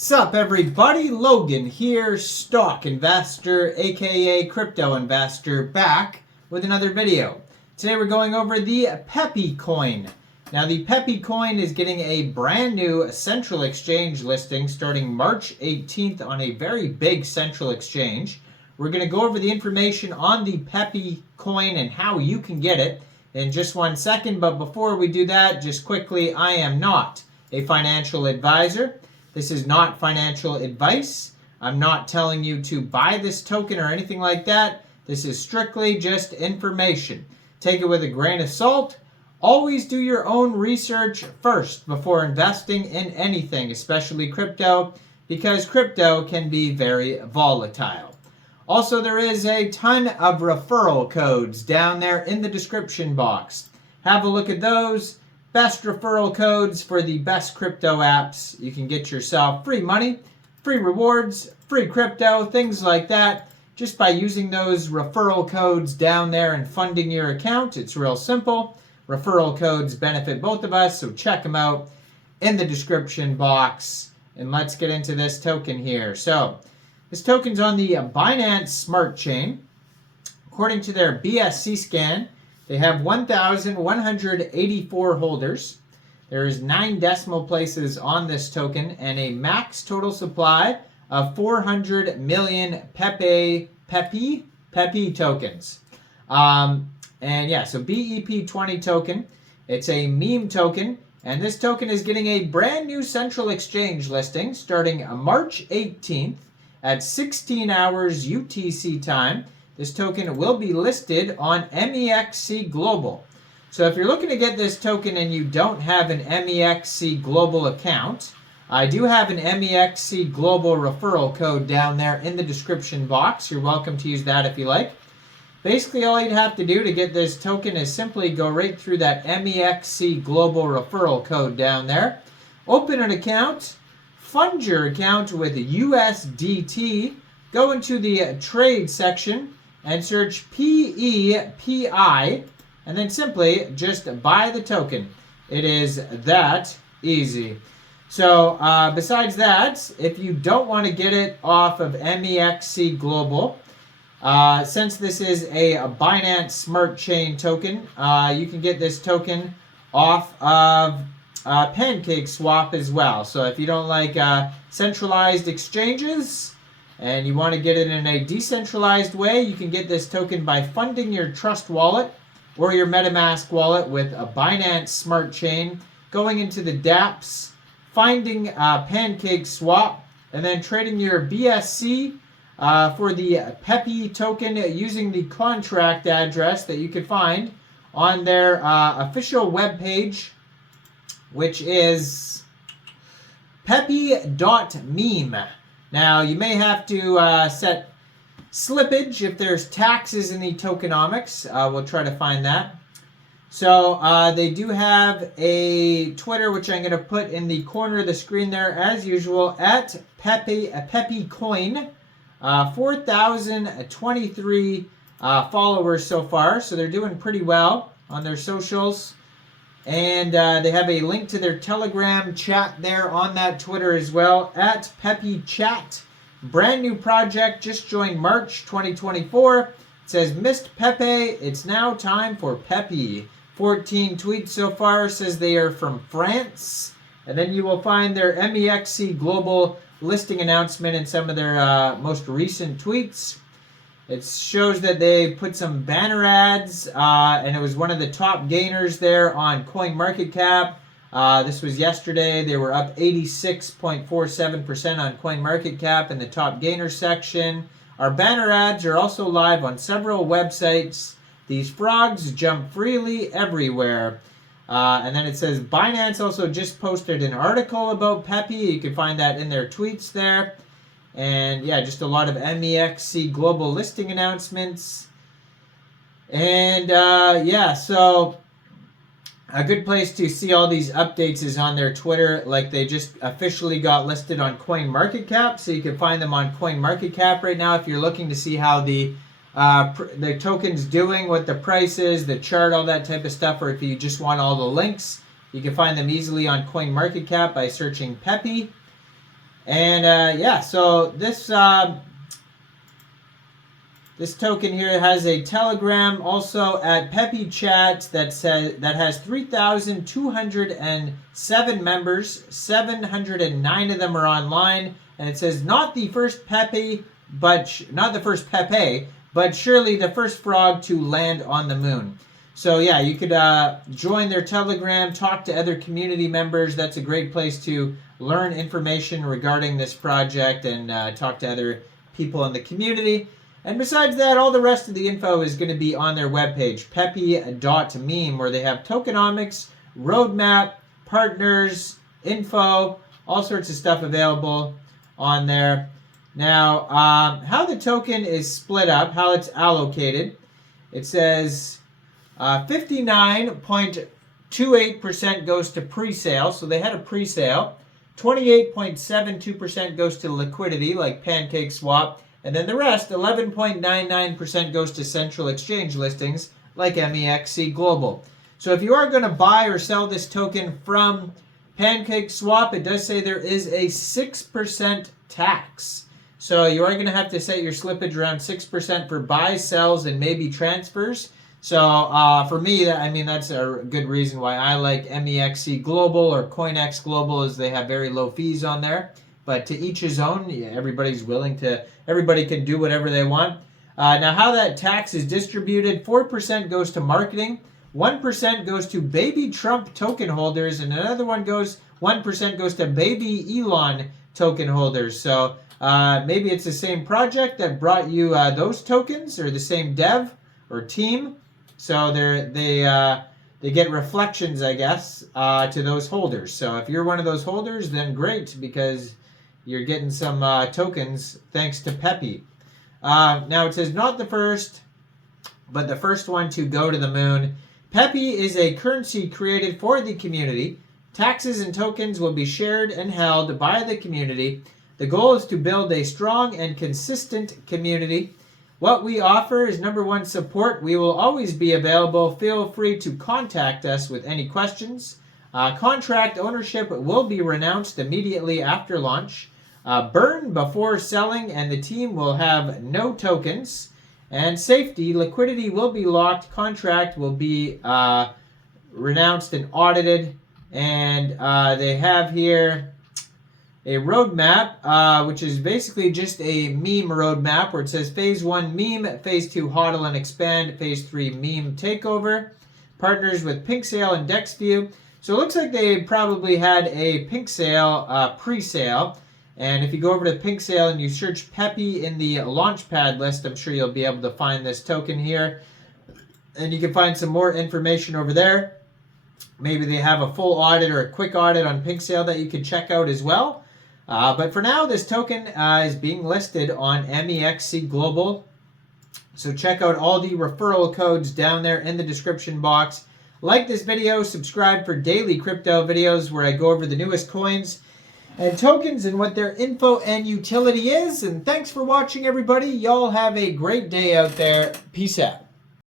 Sup everybody, Logan here, stock investor aka crypto investor, back with another video. Today we're going over the PEPI coin. Now the PEPI coin is getting a brand new central exchange listing starting March 18th on a very big central exchange. We're going to go over the information on the PEPI coin and how you can get it in just 1 second, but before we do that, just quickly, I am not a financial advisor. This is not financial advice. I'm not telling you to buy this token or anything like that. This is strictly just information. Take it with a grain of salt. Always do your own research first before investing in anything, especially crypto, because crypto can be very volatile. Also, there is a ton of referral codes down there in the description box. Have a look at those. Best referral codes for the best crypto apps. You can get yourself free money, free rewards, free crypto, things like that, just by using those referral codes down there and funding your account. It's real simple. Referral codes benefit both of us, so check them out in the description box. And let's get into this token here. So this token's on the Binance Smart Chain. According to their BSC scan, they have 1,184 holders. There is 9 decimal places on this token and a max total supply of 400 million PEPI tokens. So BEP20 token. It's a meme token, and this token is getting a brand new central exchange listing starting March 18th at 16 hours UTC time. This token will be listed on Mexc Global. So if you're looking to get this token and you don't have an Mexc Global account, I do have an Mexc Global referral code down there in the description box. You're welcome to use that if you like. Basically, all you'd have to do to get this token is simply go right through that Mexc Global referral code down there. Open an account, fund your account with USDT, go into the trade section, and search PEPI, and then simply just buy the token. It is that easy. So besides that, if you don't want to get it off of Mexc Global, since this is a Binance Smart Chain token, you can get this token off of Pancakeswap as well. So if you don't like centralized exchanges, and you want to get it in a decentralized way, you can get this token by funding your Trust wallet or your MetaMask wallet with a Binance Smart Chain, going into the dApps, finding Pancakeswap, and then trading your BSC for the PEPI token using the contract address that you can find on their official webpage, which is pepi.meme. Now, you may have to set slippage if there's taxes in the tokenomics. We'll try to find that. So they do have a Twitter, which I'm going to put in the corner of the screen there, as usual, at PEPI Coin. 4,023 followers so far, so they're doing pretty well on their socials. And they have a link to their Telegram chat there on that Twitter as well, at PEPI Chat. Brand new project, just joined March 2024. It says, missed Pepe, it's now time for PEPI. 14 tweets so far, says they are from France. And then you will find their Mexc Global listing announcement in some of their most recent tweets. It shows that they put some banner ads, and it was one of the top gainers there on CoinMarketCap. This was yesterday. They were up 86.47% on CoinMarketCap in the top gainer section. Our banner ads are also live on several websites. These frogs jump freely everywhere. And then it says Binance also just posted an article about PEPI. You can find that in their tweets there. And yeah, just a lot of Mexc Global listing announcements. And so a good place to see all these updates is on their Twitter. Like, they just officially got listed on CoinMarketCap, so you can find them on CoinMarketCap right now if you're looking to see how the token's doing, what the price is, the chart, all that type of stuff, or if you just want all the links, you can find them easily on CoinMarketCap by searching PEPI. And yeah, so this this token here has a Telegram also at PEPI Chat that has 3,207 members. 709 of them are online, and it says not the first Pepe, but surely the first frog to land on the moon. So yeah, you could join their Telegram, talk to other community members. That's a great place to learn information regarding this project and talk to other people in the community. And besides that, all the rest of the info is going to be on their webpage, pepi.meme, where they have tokenomics, roadmap, partners, info, all sorts of stuff available on there. Now, how the token is split up, how it's allocated, it says 59.28% goes to pre-sale, so they had a pre-sale. 28.72% goes to liquidity, like Pancakeswap. And then the rest, 11.99%, goes to central exchange listings like Mexc Global. So if you are going to buy or sell this token from Pancakeswap, it does say there is a 6% tax. So you are going to have to set your slippage around 6% for buys, sells, and maybe transfers. So for me, that's a good reason why I like Mexc Global or CoinEx Global, is they have very low fees on there. But to each his own. Yeah, everybody can do whatever they want. Now, how that tax is distributed, 4% goes to marketing, 1% goes to baby Trump token holders, and another 1% goes to baby Elon token holders. So maybe it's the same project that brought you those tokens, or the same dev or team. So they get reflections, I guess, to those holders. So if you're one of those holders, then great, because you're getting some tokens thanks to Pepe. Now it says not the first, but the first one to go to the moon. Pepe is a currency created for the community. Taxes and tokens will be shared and held by the community. The goal is to build a strong and consistent community. What we offer is number one, support. We will always be available. Feel free to contact us with any questions. Contract ownership will be renounced immediately after launch. Burn before selling, and the team will have no tokens. And safety, liquidity will be locked. Contract will be renounced and audited. And they have here a roadmap, which is basically just a meme roadmap, where it says Phase 1 meme, Phase 2 hodl and expand, Phase 3 meme takeover. Partners with Pink Sale and DexView. So it looks like they probably had a Pink Sale pre-sale. And if you go over to Pink Sale and you search Pepe in the Launchpad list, I'm sure you'll be able to find this token here. And you can find some more information over there. Maybe they have a full audit or a quick audit on Pink Sale that you can check out as well. But for now, this token is being listed on Mexc Global. So check out all the referral codes down there in the description box. Like this video, subscribe for daily crypto videos where I go over the newest coins and tokens and what their info and utility is. And thanks for watching, everybody. Y'all have a great day out there. Peace out.